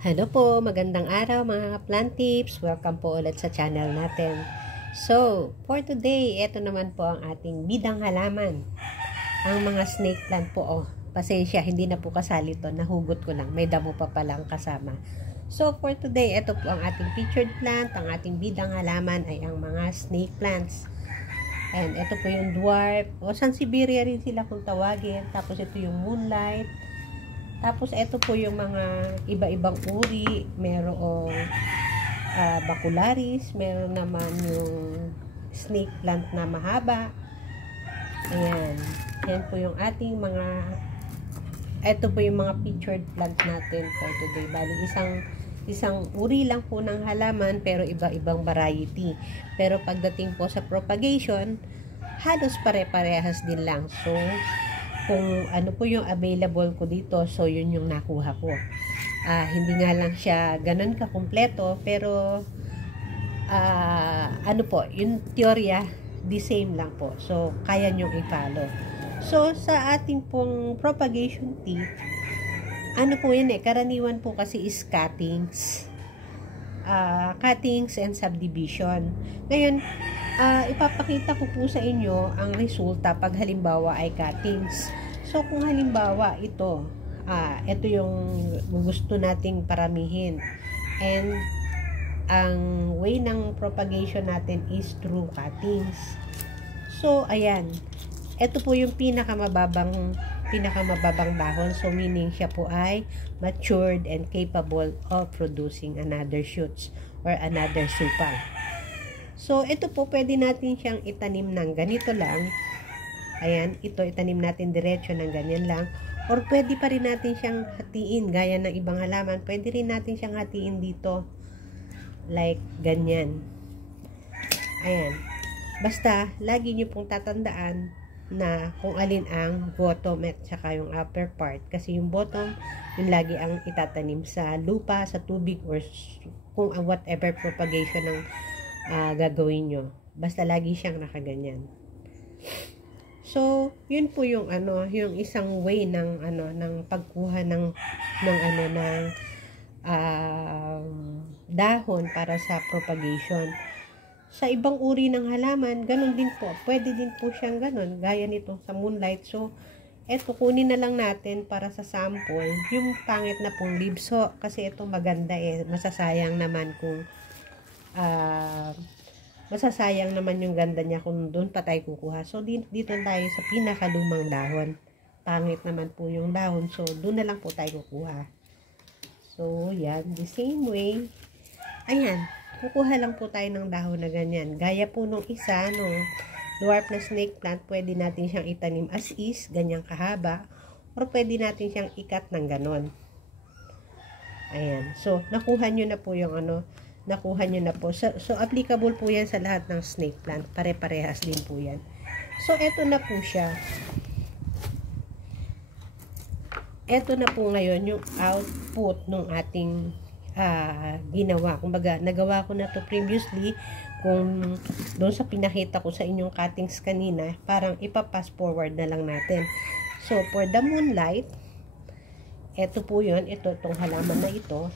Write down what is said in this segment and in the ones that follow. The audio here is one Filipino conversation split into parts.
Hello po, magandang araw mga plant tips. Welcome po ulit sa channel natin. So, for today, ito naman po ang ating bidang halaman. Ang mga snake plant po, pasensya, hindi na po kasali to, nahugot ko lang. May damo pa palang kasama. So, for today, ito po ang ating featured plant. Ang ating bidang halaman ay ang mga snake plants. And ito po yung dwarf, o Sansevieria rin sila kung tawagin. Tapos ito yung moonlight. Tapos, ito po yung mga iba-ibang uri. Merong bacularis. Meron naman yung snake plant na mahaba. Ayan. Yan po yung ating mga, ito po yung mga featured plant natin for today. Bali, isang uri lang po ng halaman, pero iba-ibang variety. Pero pagdating po sa propagation, halos pare-parehas din lang. So, kung ano po yung available ko dito, so yun yung nakuha ko. Hindi nga lang siya ganun kakumpleto, pero ano po, yung teorya, the same lang po. So, kaya nyong i-follow. So, sa ating pong propagation tip, ano po yan karaniwan po kasi is cuttings. Cuttings and subdivision. Ngayon, ipapakita ko po sa inyo ang resulta pag halimbawa ay cuttings. So, kung halimbawa ito yung gusto nating paramihin. And, ang way ng propagation natin is through cuttings. So, ayan. Ito po yung pinakamababang dahon. So, meaning siya po ay matured and capable of producing another shoots or another supal. So, ito po, pwede natin siyang itanim ng ganito lang. Ayan, ito itanim natin diretso ng ganyan lang. Or pwede pa rin natin siyang hatiin, gaya ng ibang halaman. Pwede rin natin siyang hatiin dito. Like, ganyan. Ayan. Basta, lagi nyo pong tatandaan na kung alin ang bottom at saka yung upper part. Kasi yung bottom, yung lagi ang itatanim sa lupa, sa tubig, or kung whatever propagation ng gagawin nyo. Basta lagi siyang nakaganyan. So, yun po yung yung isang way ng pagkuha ng dahon para sa propagation. Sa ibang uri ng halaman, ganun din po. Pwede din po siyang ganun, gaya nito sa moonlight. So, eto kunin na lang natin para sa sample yung pangit na pong leaves. So, kasi ito maganda masasayang naman kung masasayang naman yung ganda niya kung doon pa tayo kukuha. So, dito tayo sa pinakalumang dahon. Pangit naman po yung dahon. So, doon na lang po tayo kukuha. So, yan. The same way. Ayan. Kukuha lang po tayo ng dahon na ganyan. Gaya po nung isa, dwarf na snake plant, pwede natin siyang itanim as is, ganyang kahaba. Or pwede natin siyang ikat ng ganon. Ayan. So, nakuha nyo na po yung nakuha nyo na po. So, applicable po yan sa lahat ng snake plant. Pare-parehas din po yan. So, eto na po siya. Eto na po ngayon yung output ng ating ginawa. Kumbaga, nagawa ko na to previously kung doon sa pinakita ko sa inyong cuttings kanina, parang ipapass forward na lang natin. So, for the moonlight, eto po yun. Itong halaman na ito.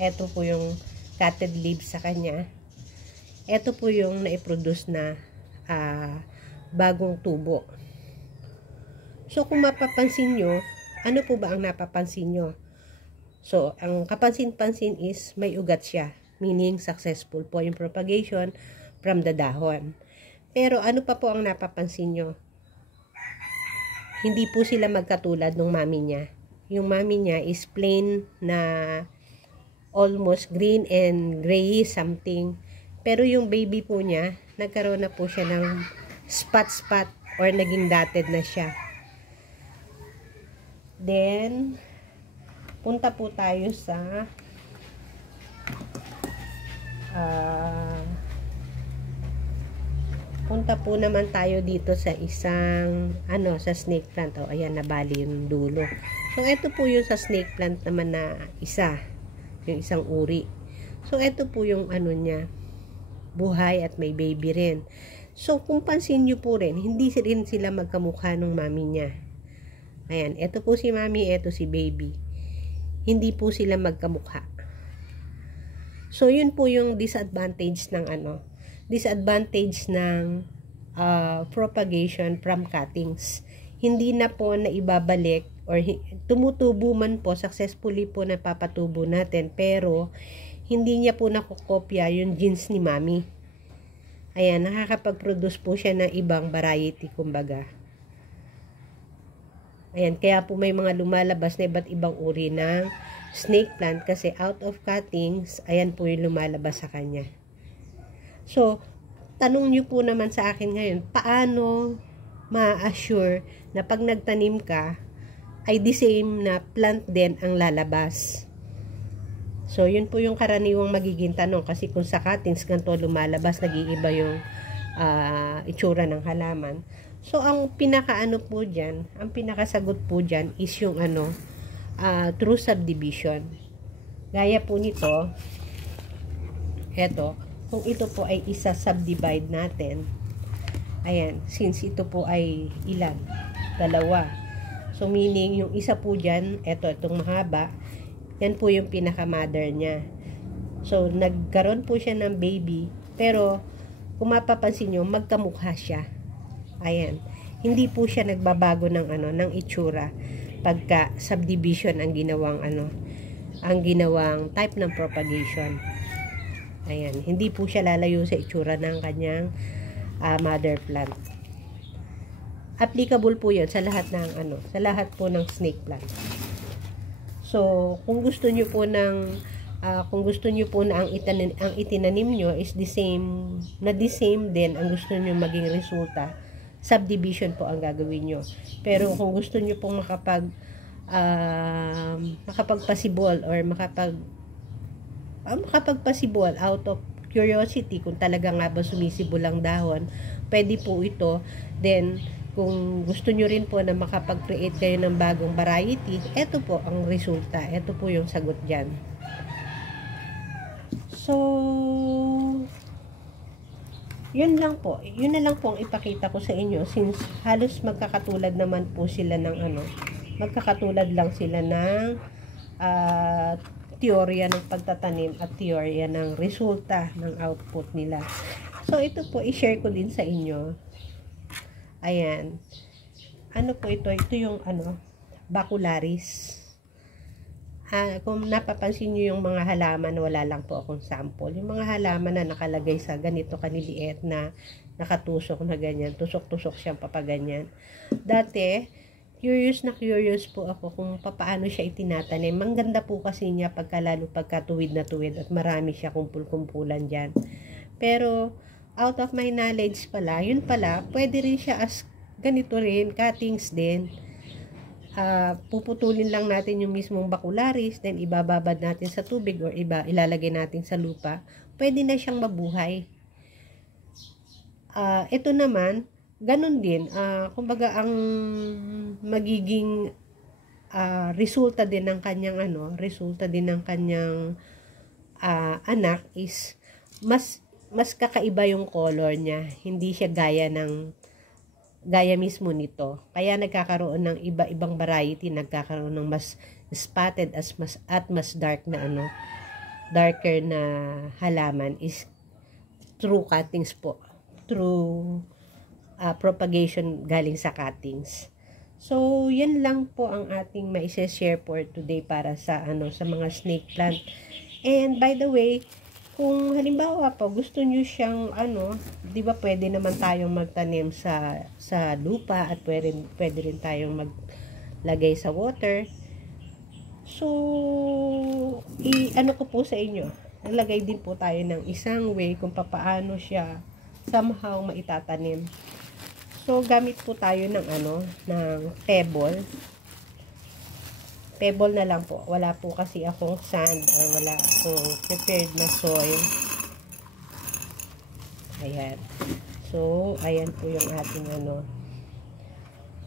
Eto po yung cutted leaves sa kanya. Ito po yung naiproduce na bagong tubo. So, kung mapapansin nyo, ano po ba ang napapansin nyo? So, ang kapansin-pansin is may ugat siya. Meaning, successful po yung propagation from the dahon. Pero, ano pa po ang napapansin nyo? Hindi po sila magkatulad ng mami niya. Yung mami niya is plain na almost green and gray something. Pero yung baby po niya, nagkaroon na po siya ng spot or naging dotted na siya. Then, punta po tayo sa punta po naman tayo dito sa isang sa snake plant. Ayan, nabali yung dulo. So, ito po yung sa snake plant naman na isa. Yung isang uri. So, ito po yung niya. Buhay at may baby rin. So, kung pansin nyo po rin, hindi rin sila magkamukha ng mami niya. Ayan, ito po si mami, ito si baby. hindi po sila magkamukha. So, yun po yung disadvantage ng propagation from cuttings. Hindi na po na ibabalik or tumutubo man po, successfully po napapatubo natin, pero hindi niya po nakukopya yung genes ni mami. Ayan, nakakapag-produce po siya ng ibang variety, kumbaga. Ayan, kaya po may mga lumalabas na iba't ibang uri ng snake plant kasi out of cuttings, ayan po yung lumalabas sa kanya. So, tanong nyo po naman sa akin ngayon, paano ma-assure na pag nagtanim ka, ay the same na plant din ang lalabas? So, yun po yung karaniwang magiging tanong kasi kung sa cuttings ganito lumalabas, nag-iiba yung itsura ng halaman. So, ang pinakaano po dyan, ang pinakasagot po dyan is yung through subdivision. Gaya po nito, eto, kung ito po ay isa-subdivide natin, ayan, since ito po ay ilan? Dalawa. So, meaning, yung isa po dyan, itong mahaba, yan po yung pinaka-mother niya. So, nagkaroon po siya ng baby, pero, kung mapapansin nyo, magkamukha siya. Ayan. Hindi po siya nagbabago ng ng itsura pagka subdivision ang ginawang ang ginawang type ng propagation. Ayan, hindi po siya lalayo sa itsura ng kanyang mother plant. Applicable po 'yon sa lahat ng sa lahat po ng snake plant. So, kung gusto niyo po na ang itinanim nyo is the same din ang gusto niyo maging resulta, subdivision po ang gagawin nyo. Pero kung gusto nyo pong makapagpasibol or makapagpasibol out of curiosity kung talaga nga ba sumisibol ang dahon, pwede po ito. Then, kung gusto nyo rin po na makapag-create kayo ng bagong variety, eto po ang resulta. Eto po yung sagot dyan. So, yun na lang po ang ipakita ko sa inyo since halos magkakatulad naman po sila ng magkakatulad lang sila ng teorya ng pagtatanim at teorya ng resulta ng output nila. So, ito po, i-share ko din sa inyo. Ayan. Ano po ito? Ito yung bacularis. Kung napapansin nyo yung mga halaman, wala lang po akong sample. Yung mga halaman na nakalagay sa ganito kaniliit na nakatusok na ganyan, tusok-tusok siyang papaganyan. Dati, curious po ako kung paano siya itinatanim. Ang ganda po kasi niya lalo pagka tuwid na tuwid at marami siya kumpul-kumpulan dyan. Pero, out of my knowledge pala, yun pala, pwede rin siya as ganito rin, cuttings din. Puputulin lang natin yung mismong bacularis, then ibababad natin sa tubig or ilalagay natin sa lupa, pwede na siyang mabuhay. Ito naman, ganun din, kumbaga ang magiging resulta din ng kanyang anak is mas kakaiba yung color niya, hindi siya gaya mismo nito. Kaya nagkakaroon ng iba-ibang variety, nagkakaroon ng mas spotted at mas dark na darker na halaman is through cuttings po. Through propagation galing sa cuttings. So, yan lang po ang ating ma-share for today para sa sa mga snake plant. And by the way, kung halimbawa po gusto niyo siyang di ba pwede naman tayong magtanim sa lupa at pwede rin tayong maglagay sa water. So, ko po sa inyo, naglagay din po tayo ng isang way kung paano siya somehow maitatanim. So, gamit po tayo ng pebble. Pebble na lang po. Wala po kasi akong sand or wala akong prepared na soil. Ayan. So, ayan po yung ating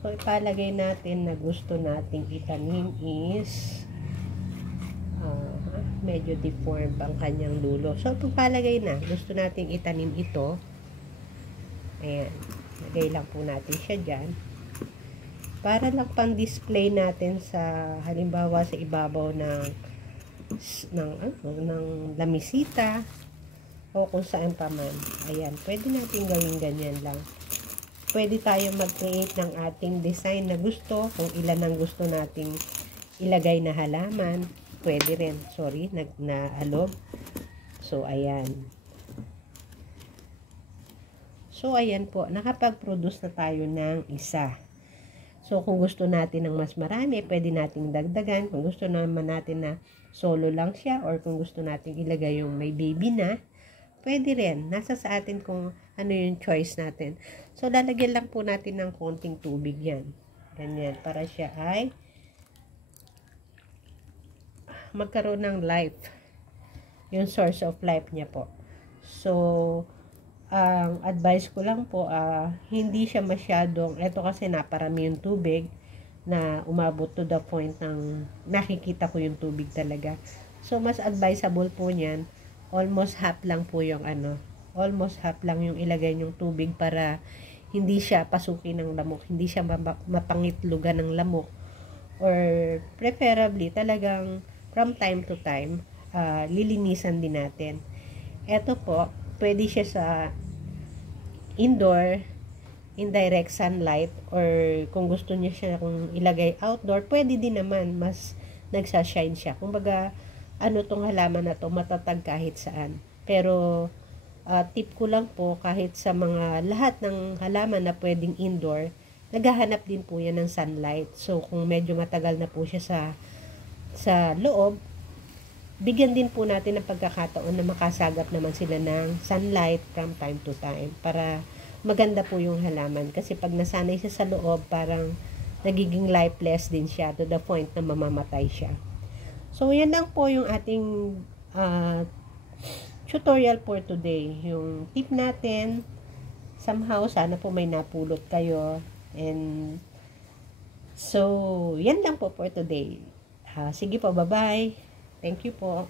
So, ipalagay natin na gusto nating itanim is medyo deformed ang kanyang dulo. So, pagpalagay na, gusto nating itanim ito. Ayan. Lagay lang po natin siya dyan. para lang pang display natin sa halimbawa sa ibabaw ng lamisita o kung saan pa man. Ayan, pwede natin gawin ganyan lang. Pwede tayo mag-create ng ating design na gusto, kung ilan ang gusto nating ilagay na halaman. Pwede rin, sorry, naalog. So, ayan. So, ayan po, nakapag-produce na tayo ng isa. So, kung gusto natin ng mas marami, pwede nating dagdagan. Kung gusto naman natin na solo lang siya, or kung gusto nating ilagay yung may baby na, pwede rin. Nasa sa atin kung ano yung choice natin. So, lalagyan lang po natin ng konting tubig yan. Ganyan, para siya ay magkaroon ng life. Yung source of life niya po. So, ang advice ko lang po, hindi siya masyadong, eto kasi naparami yung tubig na umabot to the point ng nakikita ko yung tubig talaga. So, mas advisable po niyan, almost half lang po yung almost half lang yung ilagay yung tubig para hindi siya pasukin ng lamok, hindi siya mapangitlugan ng lamok, or preferably talagang from time to time, lilinisan din natin. Eto po, pwede siya sa indoor, indirect sunlight, or kung gusto niya siya kung ilagay outdoor, pwede din naman, mas nagsashine siya. Kumbaga, tong halaman na to, matatag kahit saan. Pero, tip ko lang po, kahit sa mga lahat ng halaman na pwedeng indoor, naghahanap din po yan ng sunlight. So, kung medyo matagal na po siya sa loob, bigyan din po natin ng pagkakataon na makasagap naman sila ng sunlight from time to time para maganda po yung halaman. Kasi pag nasanay siya sa loob, parang nagiging lifeless din siya to the point na mamamatay siya. So, yan lang po yung ating tutorial for today. Yung tip natin, somehow, sana po may napulot kayo. And, so, yan lang po for today. Sige po, bye-bye. Thank you po.